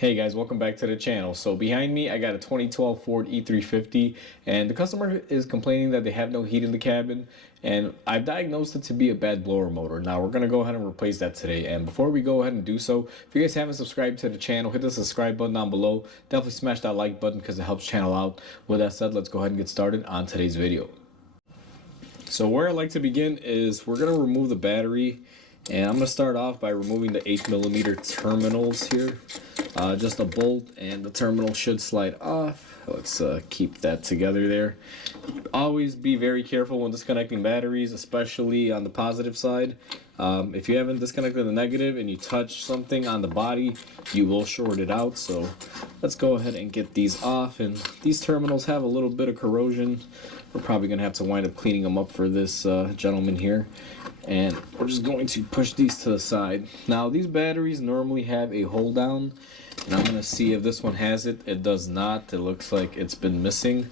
Hey guys, welcome back to the channel. So behind me, I got a 2012 Ford E350, and the customer is complaining that they have no heat in the cabin, and I've diagnosed it to be a bad blower motor. Now we're going to go ahead and replace that today. And before we go ahead and do so, if you guys haven't subscribed to the channel, hit the subscribe button down below. Definitely smash that like button because it helps channel out. With that said, let's go ahead and get started on today's video. So where I like to begin is we're going to remove the battery, and I'm going to start off by removing the 8mm terminals here. Just a bolt and the terminal should slide off. Let's keep that together there. Always be very careful when disconnecting batteries, especially on the positive side. If you haven't disconnected the negative and you touch something on the body, you will short it out. So let's go ahead and get these off. And these terminals have a little bit of corrosion. We're probably going to have to wind up cleaning them up for this gentleman here. And we're just going to push these to the side. Now these batteries normally have a hold down, and I'm going to see if this one has it. It does not. It looks like it's been missing.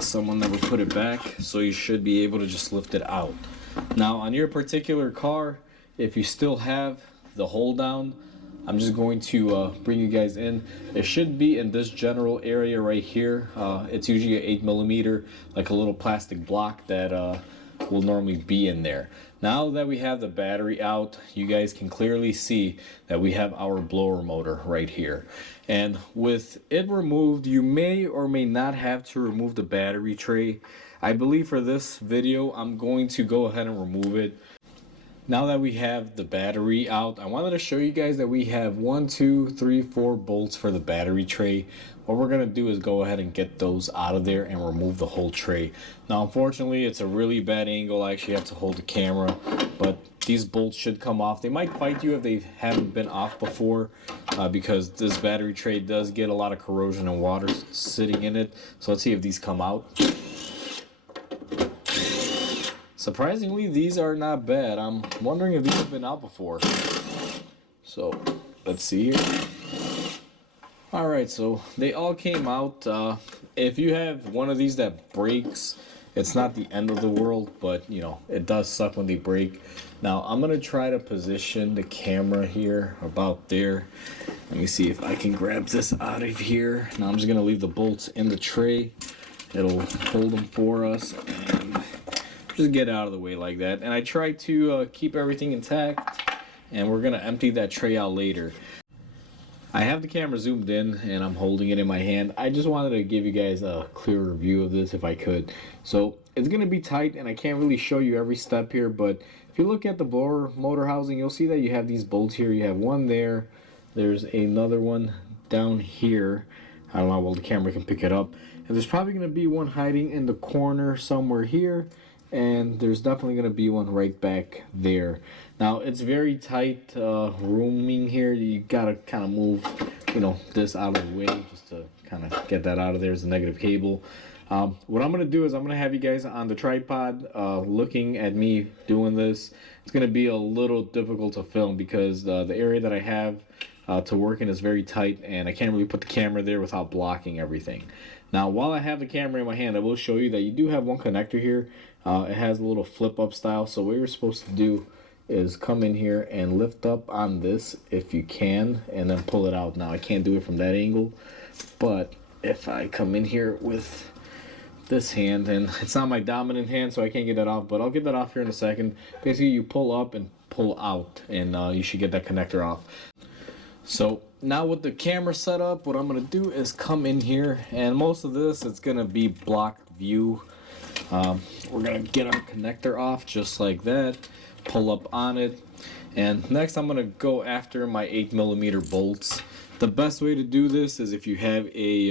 Someone never put it back, so you should be able to just lift it out. Now on your particular car, if you still have the hold down, I'm just going to bring you guys in. It should be in this general area right here. It's usually an 8mm, like a little plastic block that will normally be in there. Now that we have the battery out, you guys can clearly see that we have our blower motor right here. And with it removed, you may or may not have to remove the battery tray. I believe for this video, I'm going to go ahead and remove it. Now that we have the battery out, I wanted to show you guys that we have 1, 2, 3, 4 bolts for the battery tray. What we're going to do is go ahead and get those out of there and remove the whole tray. Now unfortunately, it's a really bad angle. I actually have to hold the camera, but these bolts should come off. They might fight you if they haven't been off before, because this battery tray does get a lot of corrosion and water sitting in it. So let's see if these come out. Surprisingly, these are not bad. I'm wondering if these have been out before. So let's see here. Alright, so they all came out. If you have one of these that breaks, it's not the end of the world, but you know, it does suck when they break. Now I'm gonna try to position the camera here about there. Let me see if I can grab this out of here. Now I'm just gonna leave the bolts in the tray. It'll hold them for us, and just get out of the way like that. And I try to keep everything intact, and we're gonna empty that tray out later. I have the camera zoomed in and I'm holding it in my hand. I just wanted to give you guys a clearer view of this if I could. So it's gonna be tight and I can't really show you every step here, but if you look at the blower motor housing, you'll see that you have these bolts here. You have one there, there's another one down here. I don't know how well the camera can pick it up. And there's probably gonna be one hiding in the corner somewhere here, and there's definitely going to be one right back there. Now it's very tight rooming here. You got to kind of move, you know, this out of the way just to kind of get that out of there. There's a negative cable. What I'm going to do is I'm going to have you guys on the tripod looking at me doing this. It's going to be a little difficult to film because the area that I have to work in is very tight, and I can't really put the camera there without blocking everything. Now while I have the camera in my hand, I will show you that you do have one connector here. It has a little flip up style, so what you're supposed to do is come in here and lift up on this if you can, and then pull it out. Now I can't do it from that angle, but if I come in here with this hand, and it's not my dominant hand, so I can't get that off, but I'll get that off here in a second. Basically you pull up and pull out, and you should get that connector off. So now with the camera set up, what I'm going to do is come in here, and most of this, it's going to be blocked view. We're going to get our connector off just like that, pull up on it, and next I'm going to go after my 8mm bolts. The best way to do this is if you have a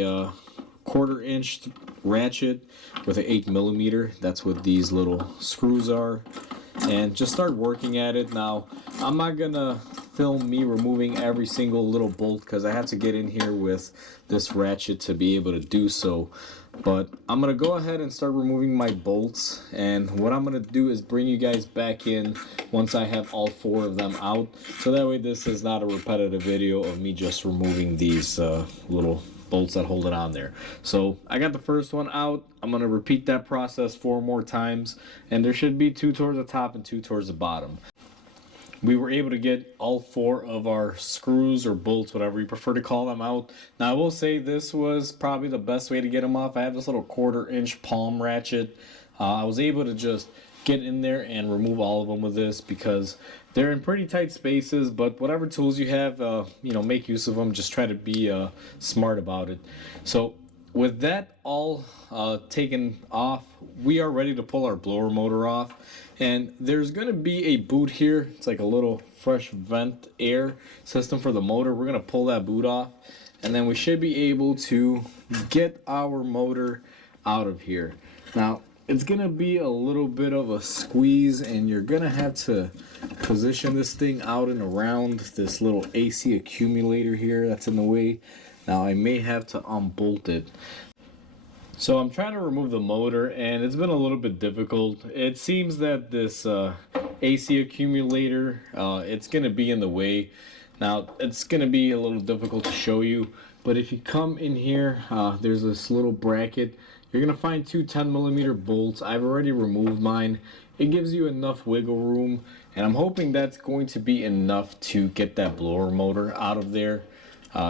1/4 inch ratchet with an 8mm, that's what these little screws are, and just start working at it. Now I'm not gonna film me removing every single little bolt because I have to get in here with this ratchet to be able to do so, but I'm gonna go ahead and start removing my bolts, and what I'm gonna do is bring you guys back in once I have all 4 of them out, so that way this is not a repetitive video of me just removing these little bolts that hold it on there. So I got the first one out. I'm going to repeat that process 4 more times, and there should be 2 towards the top and 2 towards the bottom. we were able to get all 4 of our screws or bolts, whatever you prefer to call them, out. Now I will say this was probably the best way to get them off. I have this little 1/4-inch palm ratchet. I was able to just get in there and remove all of them with this because they're in pretty tight spaces. But whatever tools you have, make use of them. Just try to be smart about it. So with that all taken off, we are ready to pull our blower motor off. And there's going to be a boot here. It's like a little fresh vent air system for the motor. We're going to pull that boot off, and then we should be able to get our motor out of here. Now, it's going to be a little bit of a squeeze, and you're going to have to position this thing out and around this little AC accumulator here that's in the way. Now, I may have to unbolt it. So I'm trying to remove the motor, and it's been a little bit difficult. It seems that this AC accumulator, it's going to be in the way. Now, it's going to be a little difficult to show you, but if you come in here, there's this little bracket. You're going to find 2 10mm bolts. I've already removed mine. It gives you enough wiggle room, and I'm hoping that's going to be enough to get that blower motor out of there.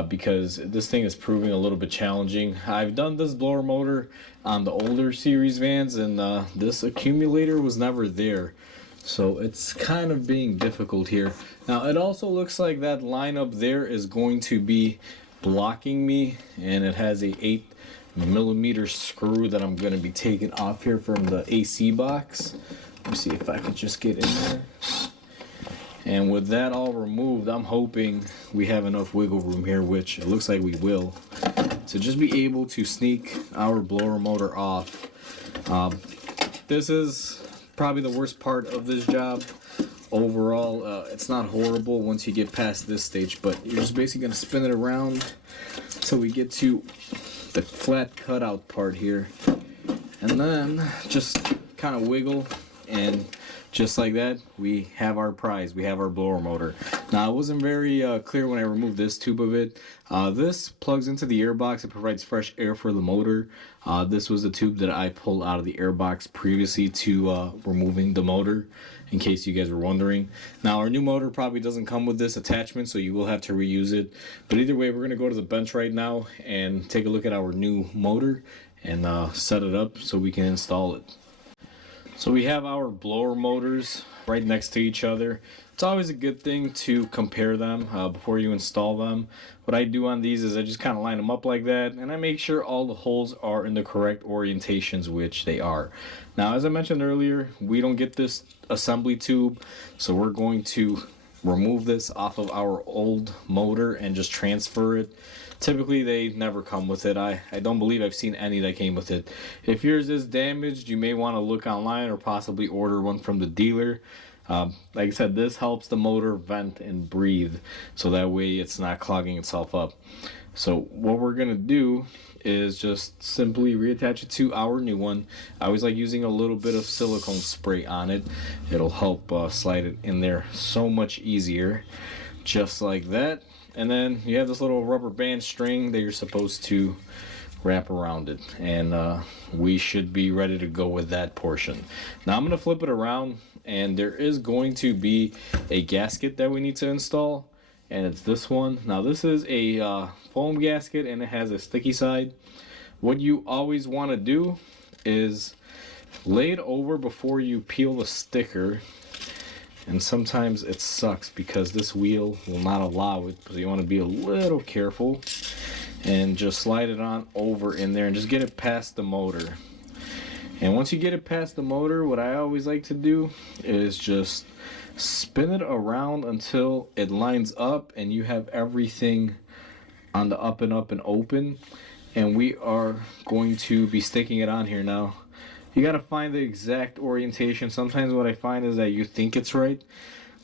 Because this thing is proving a little bit challenging. I've done this blower motor on the older series vans, and this accumulator was never there. So it's kind of being difficult here. Now it also looks like that line up there is going to be blocking me, and it has a 8mm screw that I'm going to be taking off here from the AC box. Let me see if I can just get in there. And with that all removed, I'm hoping we have enough wiggle room here, which it looks like we will, to just be able to sneak our blower motor off. This is probably the worst part of this job. Overall, it's not horrible once you get past this stage, but you're just basically going to spin it around until we get to the flat cutout part here. And then just kind of wiggle, and just like that, we have our prize. We have our blower motor. Now, it wasn't very clear when I removed this tube of it. This plugs into the airbox. It provides fresh air for the motor. This was the tube that I pulled out of the airbox previously to removing the motor, in case you guys were wondering. Now, our new motor probably doesn't come with this attachment, so you will have to reuse it. But either way, we're going to go to the bench right now and take a look at our new motor and set it up so we can install it. So we have our blower motors right next to each other. It's always a good thing to compare them before you install them. What I do on these is I just kind of line them up like that, and I make sure all the holes are in the correct orientations, which they are. Now, as I mentioned earlier, we don't get this assembly tube, so we're going to remove this off of our old motor and just transfer it. Typically, they never come with it. I don't believe I've seen any that came with it. If yours is damaged, you may want to look online or possibly order one from the dealer. Like I said, this helps the motor vent and breathe, so that way it's not clogging itself up. So what we're going to do is just simply reattach it to our new one. I always like using a little bit of silicone spray on it. It'll help slide it in there so much easier. Just like that. And then you have this little rubber band string that you're supposed to wrap around it, and we should be ready to go with that portion. Now I'm going to flip it around, and there is going to be a gasket that we need to install, and it's this one. Now this is a foam gasket, and it has a sticky side. What you always want to do is lay it over before you peel the sticker. And sometimes it sucks because this wheel will not allow it, so you want to be a little careful and just slide it on over in there and just get it past the motor. And once you get it past the motor, what I always like to do is just spin it around until it lines up and you have everything on the up and open, and we are going to be sticking it on here now. You gotta find the exact orientation. Sometimes what I find is that you think it's right,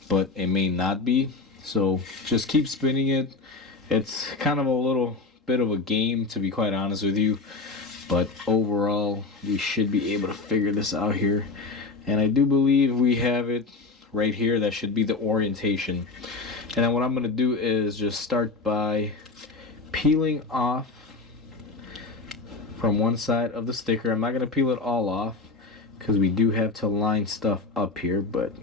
but it may not be. So just keep spinning it. It's kind of a little bit of a game, to be quite honest with you. But overall, we should be able to figure this out here. And I do believe we have it right here. That should be the orientation. And then what I'm gonna do is just start by peeling off from one side of the sticker. I'm not going to peel it all off because we do have to line stuff up here, but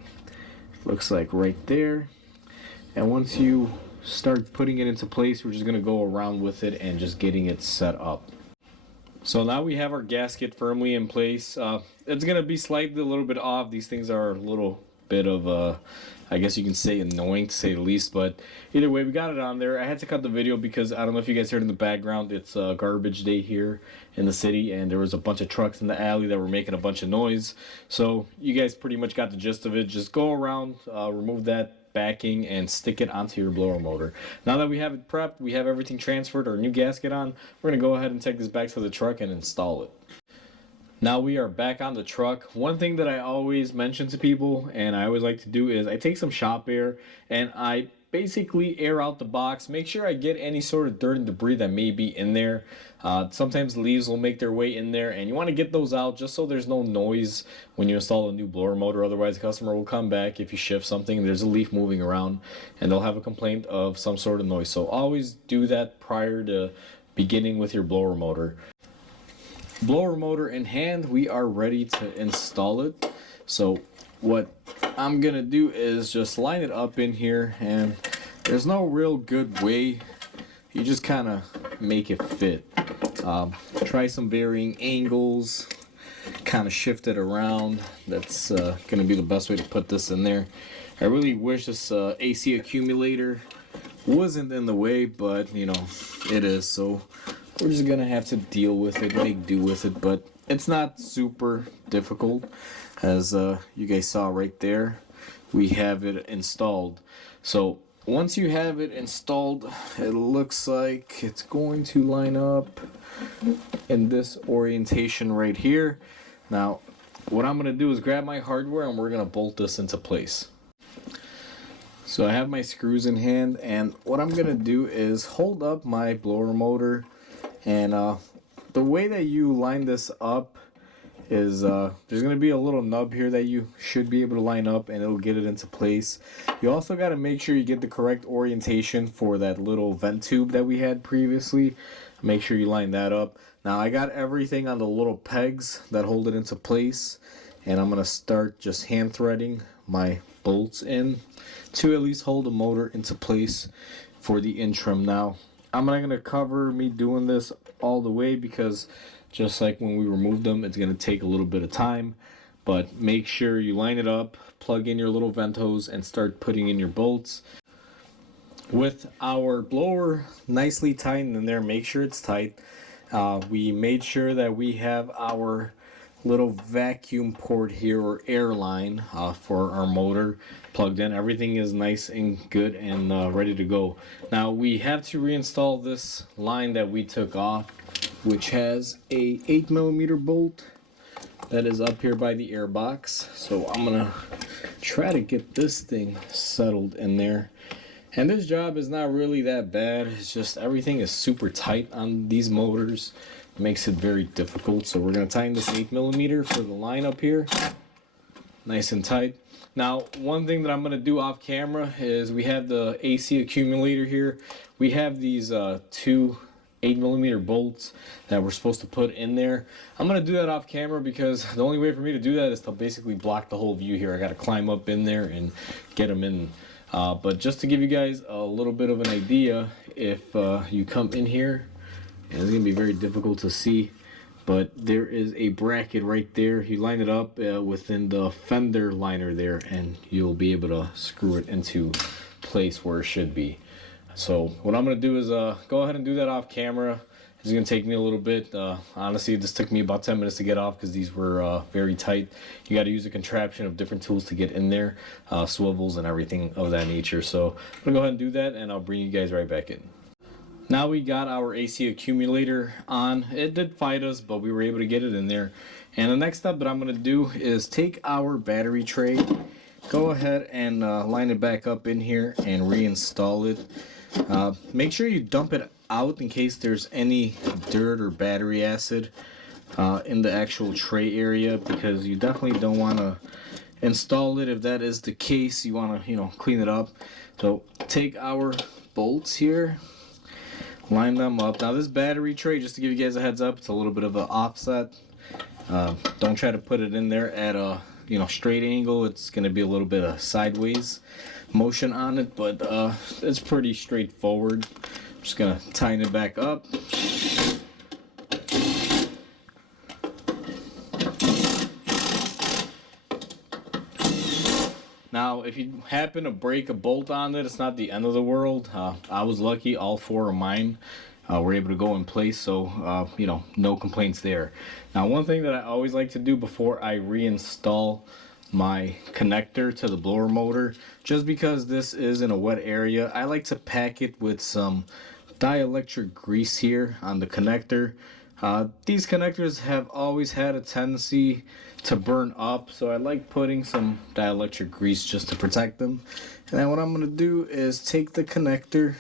looks like right there. And once you start putting it into place, we're just going to go around with it and just getting it set up. So now we have our gasket firmly in place. It's going to be slightly a little bit off. These things are a little bit of I guess you can say annoying to say the least, but either way, we got it on there. I had to cut the video because I don't know if you guys heard in the background, it's garbage day here in the city, and there was a bunch of trucks in the alley that were making a bunch of noise. So you guys pretty much got the gist of it. Just go around, remove that backing, and stick it onto your blower motor. Now that we have it prepped, we have everything transferred, our new gasket on, we're going to go ahead and take this back to the truck and install it. Now we are back on the truck. One thing that I always mention to people, and I always like to do, is I take some shop air and I basically air out the box. Make sure I get any sort of dirt and debris that may be in there. Sometimes leaves will make their way in there, and you want to get those out just so there's no noise when you install a new blower motor. Otherwise, the customer will come back if you shift something, there's a leaf moving around, and they'll have a complaint of some sort of noise. So always do that prior to beginning with your blower motor. Blower motor in hand, we are ready to install it. So what I'm gonna do is just line it up in here, and there's no real good way, you just kind of make it fit. Try some varying angles, kind of shift it around. That's gonna be the best way to put this in there. I really wish this AC accumulator wasn't in the way, but you know, it is, so we're just gonna have to deal with it, make do with it, but it's not super difficult. As you guys saw right there, we have it installed. So once you have it installed, it looks like it's going to line up in this orientation right here. Now, what I'm gonna do is grab my hardware and we're gonna bolt this into place. So I have my screws in hand, and what I'm gonna do is hold up my blower motor. And the way that you line this up is there's going to be a little nub here that you should be able to line up, and it'll get it into place. You also got to make sure you get the correct orientation for that little vent tube that we had previously. Make sure you line that up. Now I got everything on the little pegs that hold it into place, and I'm going to start just hand threading my bolts in to at least hold the motor into place for the interim. Now I'm not going to cover me doing this all the way because just like when we removed them, it's going to take a little bit of time. But make sure you line it up, plug in your little vent hose, and start putting in your bolts. With our blower nicely tightened in there, make sure it's tight. We made sure that we have our little vacuum port here, or air line, for our motor plugged in. Everything is nice and good and ready to go. Now we have to reinstall this line that we took off, which has a 8mm bolt that is up here by the air box. So I'm gonna try to get this thing settled in there. And this job is not really that bad. It's just everything is super tight on these motors. Makes it very difficult. So we're going to tighten this 8mm for the line up here, nice and tight. Now one thing that I'm going to do off camera is we have the AC accumulator here. We have these two 8mm bolts that we're supposed to put in there. I'm going to do that off camera because the only way for me to do that is to basically block the whole view here. I got to climb up in there and get them in. But just to give you guys a little bit of an idea, if you come in here, and it's going to be very difficult to see, but there is a bracket right there. You line it up within the fender liner there, and you'll be able to screw it into place where it should be. So what I'm going to do is go ahead and do that off camera. It's going to take me a little bit. Honestly, this took me about 10 minutes to get off because these were very tight. You got to use a contraption of different tools to get in there, swivels and everything of that nature. So I'm going to go ahead and do that, and I'll bring you guys right back in. Now we got our AC accumulator on. It did fight us, but we were able to get it in there. And the next step that I'm going to do is take our battery tray, go ahead and line it back up in here and reinstall it. Make sure you dump it out in case there's any dirt or battery acid in the actual tray area, because you definitely don't want to install it. If that is the case, you want to clean it up. So take our bolts here, line them up. Now this battery tray, just to give you guys a heads up, it's a little bit of an offset. Don't try to put it in there at a straight angle. It's going to be a little bit of sideways motion on it, but it's pretty straightforward. I'm just going to tighten it back up. Now, if you happen to break a bolt on it, it's not the end of the world. I was lucky, all 4 of mine were able to go in place, so no complaints there. Now, one thing that I always like to do before I reinstall my connector to the blower motor, just because this is in a wet area, I like to pack it with some dielectric grease here on the connector. These connectors have always had a tendency to burn up, so I like putting some dielectric grease just to protect them. And then what I'm going to do is take the connector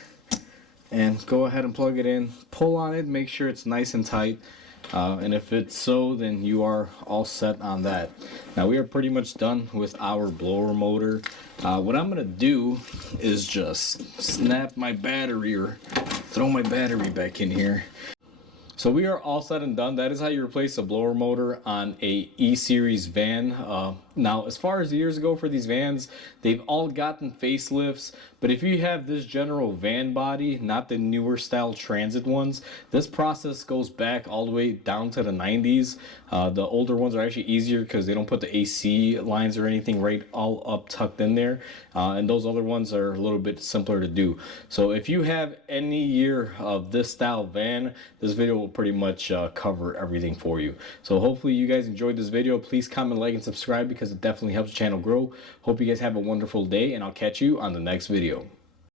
and go ahead and plug it in, pull on it, make sure it's nice and tight, and if it's so, then you are all set on that. Now we are pretty much done with our blower motor. What I'm going to do is just snap my battery, or throw my battery back in here. So we are all said and done. That is how you replace a blower motor on a E-Series van. Now, as far as years ago for these vans, they've all gotten facelifts. But if you have this general van body, not the newer style Transit ones, this process goes back all the way down to the 90s. The older ones are actually easier because they don't put the AC lines or anything right all up tucked in there. And those other ones are a little bit simpler to do. So if you have any year of this style van, this video will pretty much cover everything for you. So hopefully you guys enjoyed this video. Please comment, like, and subscribe because it definitely helps the channel grow. Hope you guys have a wonderful day, and I'll catch you on the next video.